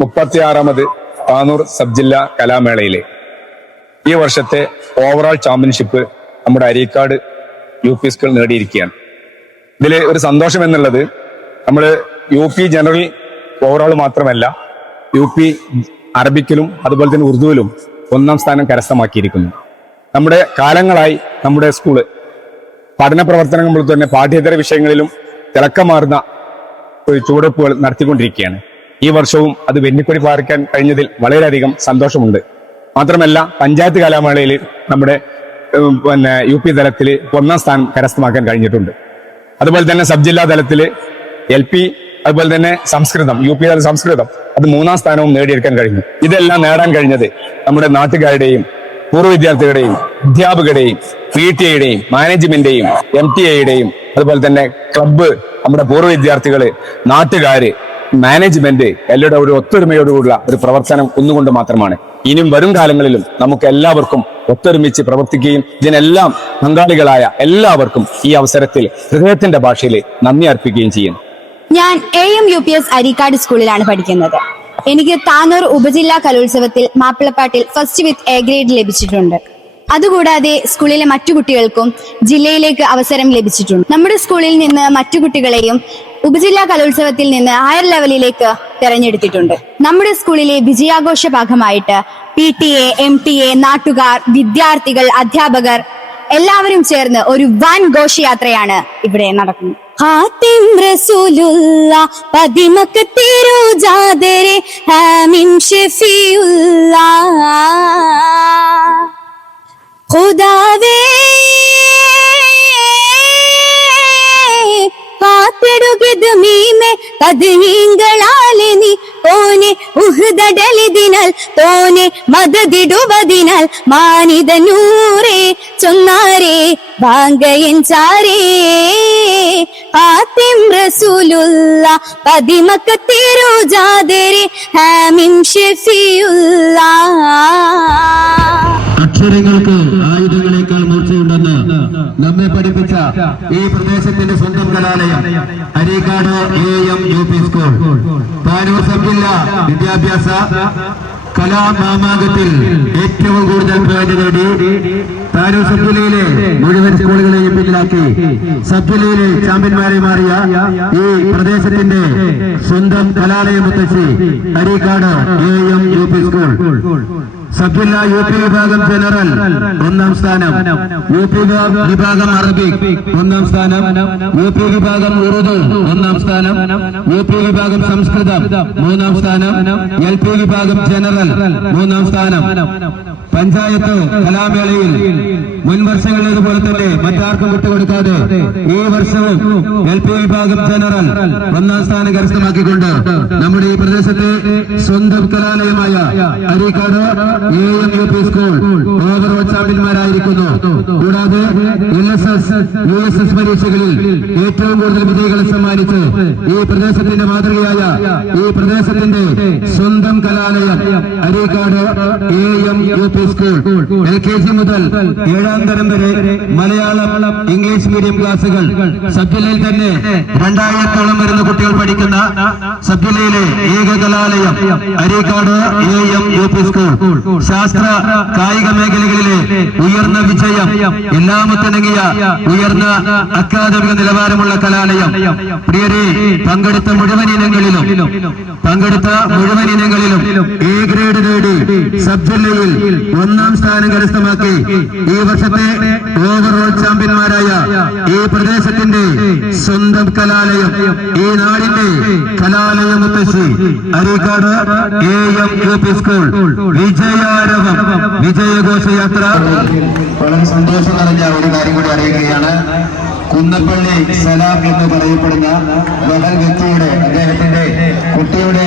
36ാമത് Tanur sub ജില്ലാ കലാമേളയിലെ ഈ വർഷത്തെ ഓവറോൾ ചാമ്പ്യൻഷിപ്പ് നമ്മുടെ അരീക്കാട് UP സ്കൂൾ നേടിയിരിക്കുകയാണ്. ഇതിൽ ഒരു സന്തോഷം എന്നുള്ളത് നമ്മൾ UP ജനറൽ ഓവറോൾ മാത്രമല്ല UP അറബിക്കിലും അതുപോലെ തന്നെ ഉറുദുവിലും 1ാം സ്ഥാനം കരസ്ഥമാക്കിയിരിക്കുന്നു. നമ്മുടെ കാലങ്ങളായി നമ്മുടെ സ്കൂള് പഠന പ്രവർത്തനങ്ങൾ തന്നെ പാഠ്യേതര വിഷയങ്ങളിലും തിളക്കമാർന്ന ചുവടുവെപ്പുകൾ നടത്തിക്കൊണ്ടിരിക്കുകയാണ്. ഈ വർഷവും അത് വെന്നിക്കൊടി പാറിക്കാൻ കഴിഞ്ഞതിൽ വളരെയധികം സന്തോഷമുണ്ട്. മാത്രമല്ല പഞ്ചായത്ത് കലാമേളയിൽ നമ്മുടെ UP തലത്തിൽ 1ാം സ്ഥാനം കരസ്ഥമാക്കാൻ കഴിഞ്ഞിട്ടുണ്ട്. അതുപോലെ തന്നെ സബ് ജില്ലാ തലത്തിൽ LP അതുപോലെ തന്നെ സംസ്കൃതം UP തല സംസ്കൃതം അത് 3ാം സ്ഥാനവും നേടിയെടുക്കാൻ കഴിഞ്ഞു. ഇതെല്ലാം നേടാൻ കഴിഞ്ഞത് നമ്മുടെ നാട്ടുകാരുടെയും പൂർവ്വ വിദ്യാർത്ഥികളുടെയും അധ്യാപകരുടെയും PTA-യുടെയും മാനേജ്മെന്റിന്റെയും MTA-യുടെയും അതുപോലെ തന്നെ ക്ലബ്ബ്, നമ്മുടെ പൂർവ്വ വിദ്യാർത്ഥികള്, നാട്ടുകാര്, മാനേജ്മെന്റ് എല്ലാവരുടെ ഒരു ഒത്തൊരുമയോടുകൂടിയുള്ള ഒരു പ്രവർത്തനം ഒന്നുകൊണ്ട് മാത്രമാണ്. ഇനിയും വരും കാലങ്ങളിലും നമുക്ക് എല്ലാവർക്കും ഒത്തൊരുമിച്ച് പ്രവർത്തിക്കുകയും ഇതിനെല്ലാം പങ്കാളികളായ എല്ലാവർക്കും ഈ അവസരത്തിൽ ഹൃദയത്തിന്റെ ഭാഷയിൽ നന്ദി അർപ്പിക്കുകയും ചെയ്യുന്നു. ഞാൻ AMUPS അരീക്കാട് സ്കൂളിലാണ് പഠിക്കുന്നത്. എനിക്ക് താനൂർ ഉപജില്ലാ കലോത്സവത്തിൽ മാപ്പിളപ്പാട്ടിൽ ഫസ്റ്റ് വിത്ത് A ഗ്രേഡ് ലഭിച്ചിട്ടുണ്ട്. അതുകൂടാതെ സ്കൂളിലെ മറ്റു കുട്ടികൾക്കും ജില്ലയിലേക്ക് അവസരം ലഭിച്ചിട്ടുണ്ട്. നമ്മുടെ സ്കൂളിൽ നിന്ന് മറ്റു കുട്ടികളെയും ഉപജില്ലാ കലോത്സവത്തിൽ നിന്ന് ഹയർ ലെവലിലേക്ക് തെരഞ്ഞെടുത്തിട്ടുണ്ട്. നമ്മുടെ സ്കൂളിലെ വിജയാഘോഷ ഭാഗമായിട്ട് PTA, MTA, നാട്ടുകാർ, വിദ്യാർത്ഥികൾ, അധ്യാപകർ എല്ലാവരും ചേർന്ന് ഒരു വൻ ഘോഷയാത്രയാണ് ഇവിടെ നടക്കുന്നത്. ഹാത്തിം റസൂലുള്ള പതിമക്കത്തെ റോജാദരെ ഹാമിം ഷഫീഉള്ള ഖുദാവേ കാത്തിടുകിത് മീമെ കഥീങ്കളാലെ നീ തോനെ ഉഹ്ദടലിതിനാൽ തോനെ മദദിടുവതിനാൽ മാനിത നൂറേ ചൊന്നാരേ വാങ്കയൻചാരേ ആത്തിം റസൂലുള്ള പതിമക്കത്തെ റോജാദരെ ഹാമിം ഷഫീഉള്ള. അക്ഷരങ്ങൾക്ക് ആയുധങ്ങളെക്കാൾ മൂർച്ചയുണ്ടെന്ന് നമ്മെ പഠിപ്പിച്ച ഈ പ്രദേശത്തിന്റെ സ്വന്തം കലാലയം Areekkad AMUP school Tanur sub ജില്ലാ വിദ്യാഭ്യാസ കലാമാമാങ്കത്തിൽ ഏറ്റവും കൂടുതൽ പോയിന്റ് നേടി താനൂർ സബ് ജില്ലയിലെ മുഴുവൻ സ്കൂളുകളെയും പിന്നിലാക്കി സബ് ജില്ലയിലെ ചാമ്പ്യന്മാരെ മാറിയ ഈ പ്രദേശത്തിന്റെ സ്വന്തം കലാലയം മുത്തശ്ശി അരീക്കാട് AMUP സ്കൂൾ. സബ് ജില്ലാ UP വിഭാഗം ജനറൽ 1ാം സ്ഥാനം, UP വിഭാഗം അറബിക് 1ാം സ്ഥാനം, UP വിഭാഗം ഉറുദു 1ാം സ്ഥാനം, UP വിഭാഗം സംസ്കൃതം 3ാം സ്ഥാനം, LP വിഭാഗം ജനറൽ 3ാം സ്ഥാനം. പഞ്ചായത്ത് കലാമേളയിൽ മുൻ വർഷങ്ങളിലേതുപോലെ തന്നെ മറ്റാർക്കും വിട്ടുകൊടുക്കാതെ ഈ വർഷവും LP വിഭാഗം ജനറൽ 1ാം സ്ഥാനം കരസ്ഥമാക്കിക്കൊണ്ട് നമ്മുടെ ഈ പ്രദേശത്തെ സ്വന്തം കലാലയമായ അരീക്കാട് AMUP സ്കൂൾ ഓവറോൾ ചാമ്പ്യന്മാരായിരിക്കുന്നു. കൂടാതെ LSS USS പരീക്ഷകളിൽ ഏറ്റവും കൂടുതൽ വിജയികളെ സമ്മാനിച്ച് ഈ പ്രദേശത്തിന്റെ മാതൃകയായ ഈ പ്രദേശത്തിന്റെ സ്വന്തം കലാലയം അരീക്കാട് AMUP സ്കൂൾ LKG മുതൽ 7ാം തരം വരെ മലയാളം, ഇംഗ്ലീഷ് മീഡിയം ക്ലാസുകൾ സബ് ജില്ലയിൽ തന്നെ 2000-ഓളം വരുന്ന കുട്ടികൾ പഠിക്കുന്ന സബ് ജില്ലയിലെ ഏക കലാലയം അരീക്കാട് AMUP സ്കൂൾ. ശാസ്ത്ര കായിക മേഖലകളിലെ ഉയർന്ന വിജയം എല്ലാം ഒത്തിണങ്ങിയ ഉയർന്ന അക്കാദമിക നിലവാരമുള്ള കലാലയം. പ്രിയരെ, പങ്കെടുത്ത മുഴുവൻ ഇനങ്ങളിലും A ഗ്രേഡ് നേടി സബ് ജില്ലയിൽ 1ാം സ്ഥാനം കരസ്ഥമാക്കി ഈ വർഷത്തെ ഓവറോൾ ചാമ്പ്യന്മാരായ ഈ പ്രദേശത്തിന്റെ സ്വന്തം കലാലയം, ഈ നാടിന്റെ കലാലയ മുത്തശ്ശി അരീക്കാട് AMUP സ്കൂൾ വിജയാരവം, വിജയഘോഷയാത്ര. വളരെ സന്തോഷം നിറഞ്ഞ ഒരു കാര്യം കൂടി അറിയുകയാണ്. കുന്നപ്പള്ളി സലാം എന്ന് പറയപ്പെടുന്ന മഹൽ വ്യക്തിയുടെ അദ്ദേഹത്തിന്റെ കുട്ടിയുടെ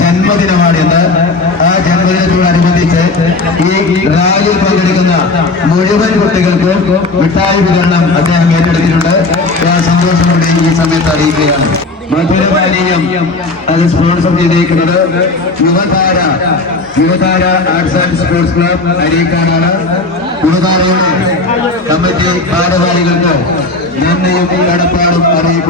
ജന്മദിനമാണ് ഇന്ന്. ആ ജന്മദിനത്തോടനുബന്ധിച്ച് ഈ റാലിയിൽ പങ്കെടുക്കുന്ന മുഴുവൻ കുട്ടികൾക്കും മിഠായി വിതരണം അദ്ദേഹം ഏറ്റെടുത്തിട്ടുണ്ട്. സന്തോഷം കൂടി ഈ സമയത്ത് അറിയിക്കുകയാണ്. മധുരപാനീയം അത് സ്പോൺസർ ചെയ്തിരിക്കുന്നത് Yuvathara arts and sports club അരീക്കാടാണ്. യുവതാരയുടെ കമ്മിറ്റി ഭാരവാഹികൾക്ക് നന്ദിയും കടപ്പാടും അറിയിക്കുന്നു.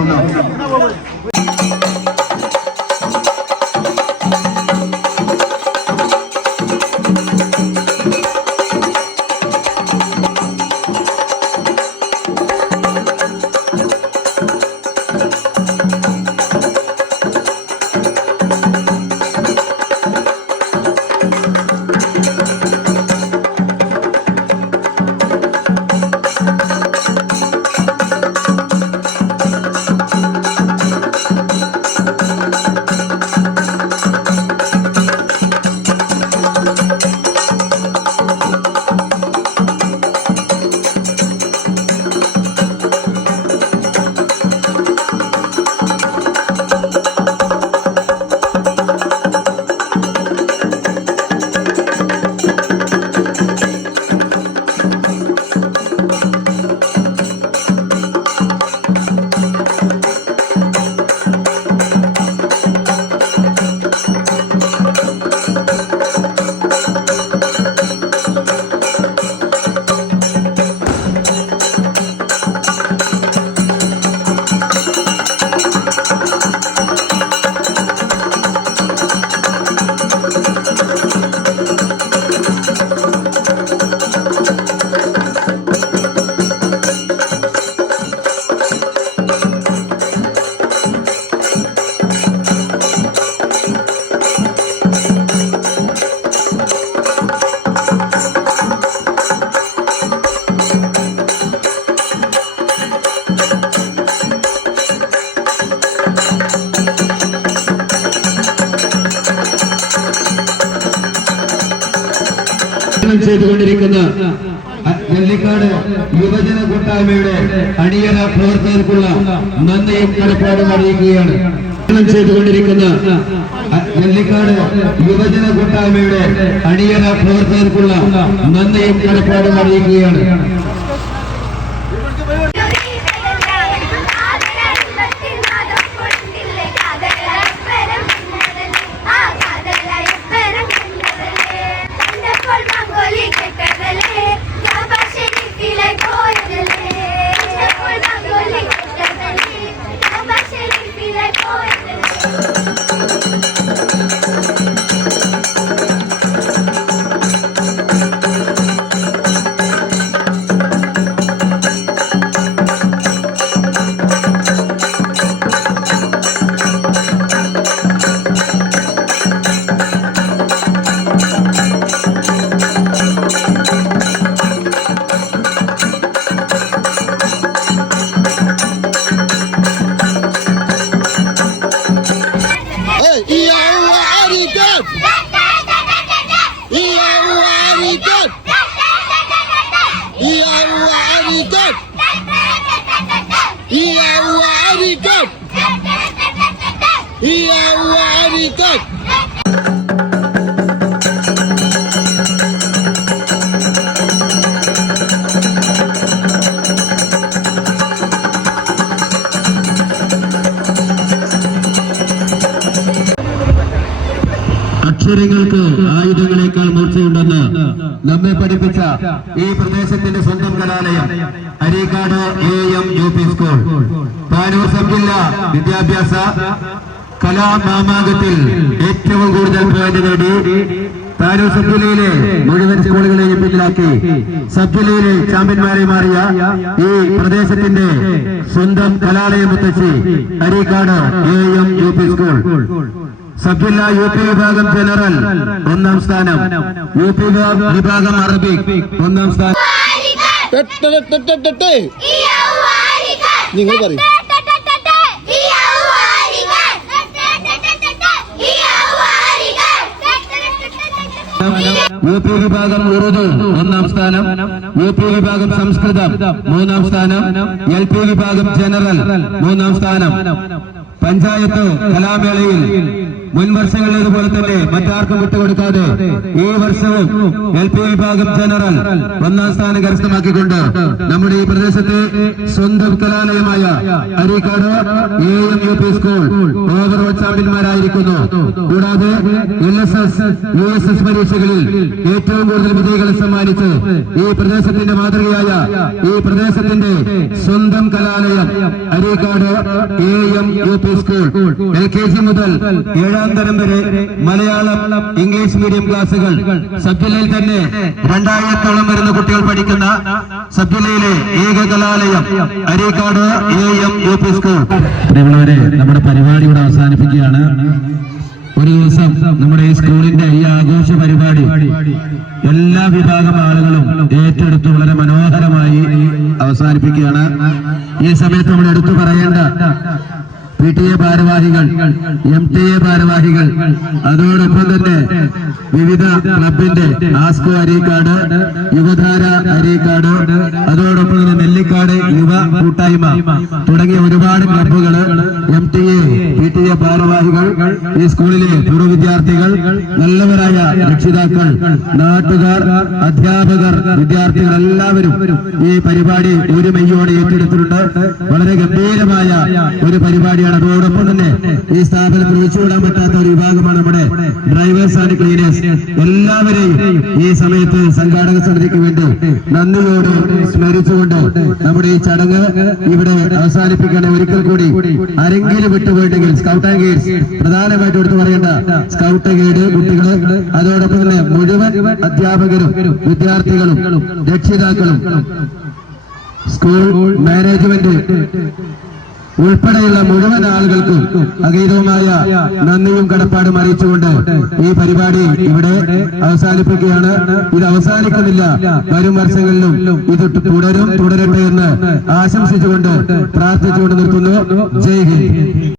ചെയ്തുകൊണ്ടിരിക്കുന്ന നെല്ലിക്കാട് യുവജന കൂട്ടായ്മയുടെ അണിയറ പ്രവർത്തകർക്കുള്ള നന്ദിയും കടപ്പാടും അറിയിക്കുകയാണ്. ചെയ്തുകൊണ്ടിരിക്കുന്ന നെല്ലിക്കാട് യുവജന കൂട്ടായ്മയുടെ അണിയറ പ്രവർത്തകർക്കുള്ള നന്ദിയും കടപ്പാടും അറിയിക്കുകയാണ്. അക്ഷരങ്ങൾക്ക് ആയുധങ്ങളെക്കാൾ മൂർച്ചയുണ്ടെന്ന് നമ്മെ പഠിപ്പിച്ച ഈ പ്രദേശത്തിന്റെ സ്വന്തം കലാലയം Areekkad AM UP school Tanur sub ജില്ലാ വിദ്യാഭ്യാസ കലാമാമാങ്കത്തിൽ ഏറ്റവും കൂടുതൽ പോയിന്റ് നേടി താനൂർ സബ് ജില്ലയിലെ മുഴുവൻ സ്കൂളുകളെയും പിന്നിലാക്കി സബ് ജില്ലയിലെ ചാമ്പ്യന്മാരെ മാറിയ ഈ പ്രദേശത്തിന്റെ സ്വന്തം കലാലയം മുത്തശ്ശി Areekkad AM UP school sub ജില്ലാ UP വിഭാഗം ജനറൽ 1ാം സ്ഥാനം, UP വിഭാഗം അറബിക് 1ാം സ്ഥാനം. നിങ്ങൾ പറയും UP വിഭാഗം ഉറുദു 1ാം സ്ഥാനം, UP വിഭാഗം സംസ്കൃതം 3ാം സ്ഥാനം, LP വിഭാഗം ജനറൽ 3ാം സ്ഥാനം. പഞ്ചായത്ത് കലാമേളയിൽ മുൻ വർഷങ്ങളിലേതുപോലെ തന്നെ മറ്റാർക്കും വിട്ടുകൊടുക്കാതെ ഈ വർഷവും LP വിഭാഗം ജനറൽ 1ാം സ്ഥാനം കരസ്ഥമാക്കിക്കൊണ്ട് നമ്മുടെ ഈ പ്രദേശത്തെ സ്വന്തം കലാലയമായ Areekkad AM UP school overall ചാമ്പ്യന്മാരായിരിക്കുന്നു. കൂടാതെ LSS USS പരീക്ഷകളിൽ ഏറ്റവും കൂടുതൽ വിജയികളെ സമ്മാനിച്ച് ഈ പ്രദേശത്തിന്റെ മാതൃകയായ ഈ പ്രദേശത്തിന്റെ സ്വന്തം കലാലയം Areekkad AM UP school LKG മുതൽ 7ാം തരം വരെ മലയാളം ഇംഗ്ലീഷ് മീഡിയം ക്ലാസുകൾ സബ് ജില്ലയിൽ തന്നെ 2000-ഓളം വരുന്ന കുട്ടികൾ പഠിക്കുന്ന സബ് ജില്ലയിലെ ഏക കലാലയം അരീക്കാട് AM UP സ്കൂൾ. പ്രിയമുള്ളവരെ, നമ്മുടെ പരിപാടി ഇവിടെ അവസാനിപ്പിക്കുകയാണ്. ഒരു ദിവസം നമ്മുടെ ഈ സ്കൂളിന്റെ ഈ ആഘോഷ പരിപാടി എല്ലാ വിഭാഗം ആളുകളും ഏറ്റെടുത്ത് വളരെ മനോഹരമായി അവസാനിപ്പിക്കുകയാണ്. ഈ സമയത്ത് നമ്മൾ എടുത്തു പറയേണ്ട PTA ഭാരവാഹികൾ, MTA ഭാരവാഹികൾ, അതോടൊപ്പം തന്നെ വിവിധ ക്ലബിന്റെ ആസ്കോ അരീക്കാട്, യുവധാര അരീക്കാട്, അതോടൊപ്പം തന്നെ നെല്ലിക്കാട് യുവ കൂട്ടായ്മ തുടങ്ങിയ ഒരുപാട് ക്ലബുകൾ, MTA PTA ഭാരവാഹികൾ, ഈ സ്കൂളിലെ പൂർവ്വ വിദ്യാർത്ഥികൾ, നല്ലവരായ രക്ഷിതാക്കൾ, നാട്ടുകാർ, അധ്യാപകർ, വിദ്യാർത്ഥികൾ എല്ലാവരും ഈ പരിപാടി ഒരു മെയ്യോടെ ഏറ്റെടുത്തിട്ടുണ്ട്. വളരെ ഗംഭീരമായ ഒരു പരിപാടിയാണ്. അതോടൊപ്പം തന്നെ ഈ സ്ഥാപനത്തിൽ ഒഴിച്ചുവിടാൻ പറ്റാത്ത ഒരു വിഭാഗമാണ് നമ്മുടെ ഡ്രൈവേഴ്സ് ആൻഡ് ക്ലീനേഴ്സ്. എല്ലാവരെയും ഈ സമയത്ത് സംഘാടക സമിതിക്ക് വേണ്ടി നന്ദിയോട് സ്മരിച്ചുകൊണ്ട് നമ്മുടെ ഈ ചടങ്ങ് ഇവിടെ അവസാനിപ്പിക്കാൻ ഒരിക്കൽ കൂടി ആരെങ്കിലും വിട്ടുപോയിട്ടുണ്ടെങ്കിൽ സ്കൗട്ട് ആൻഡ് ഗൈഡ്സ്, പ്രധാനമായിട്ട് എടുത്തു പറയേണ്ട സ്കൗട്ട് ഗൈഡ് കുട്ടികള്, അതോടൊപ്പം തന്നെ മുഴുവൻ അധ്യാപകരും വിദ്യാർത്ഥികളും രക്ഷിതാക്കളും സ്കൂൾ മാനേജ്മെന്റ് ഉൾപ്പെടെയുള്ള മുഴുവൻ ആളുകൾക്കും അഗൈതവുമായ നന്ദിയും കടപ്പാടും അറിയിച്ചുകൊണ്ട് ഈ പരിപാടി ഇവിടെ അവസാനിപ്പിക്കുകയാണ്. ഇത് അവസാനിക്കുന്നില്ല, വരും വർഷങ്ങളിലും ഇത് തുടരട്ടെ എന്ന് ആശംസിച്ചുകൊണ്ട് പ്രാർത്ഥിച്ചുകൊണ്ട് നിർത്തുന്നു. ജയ് ഹിന്ദ്.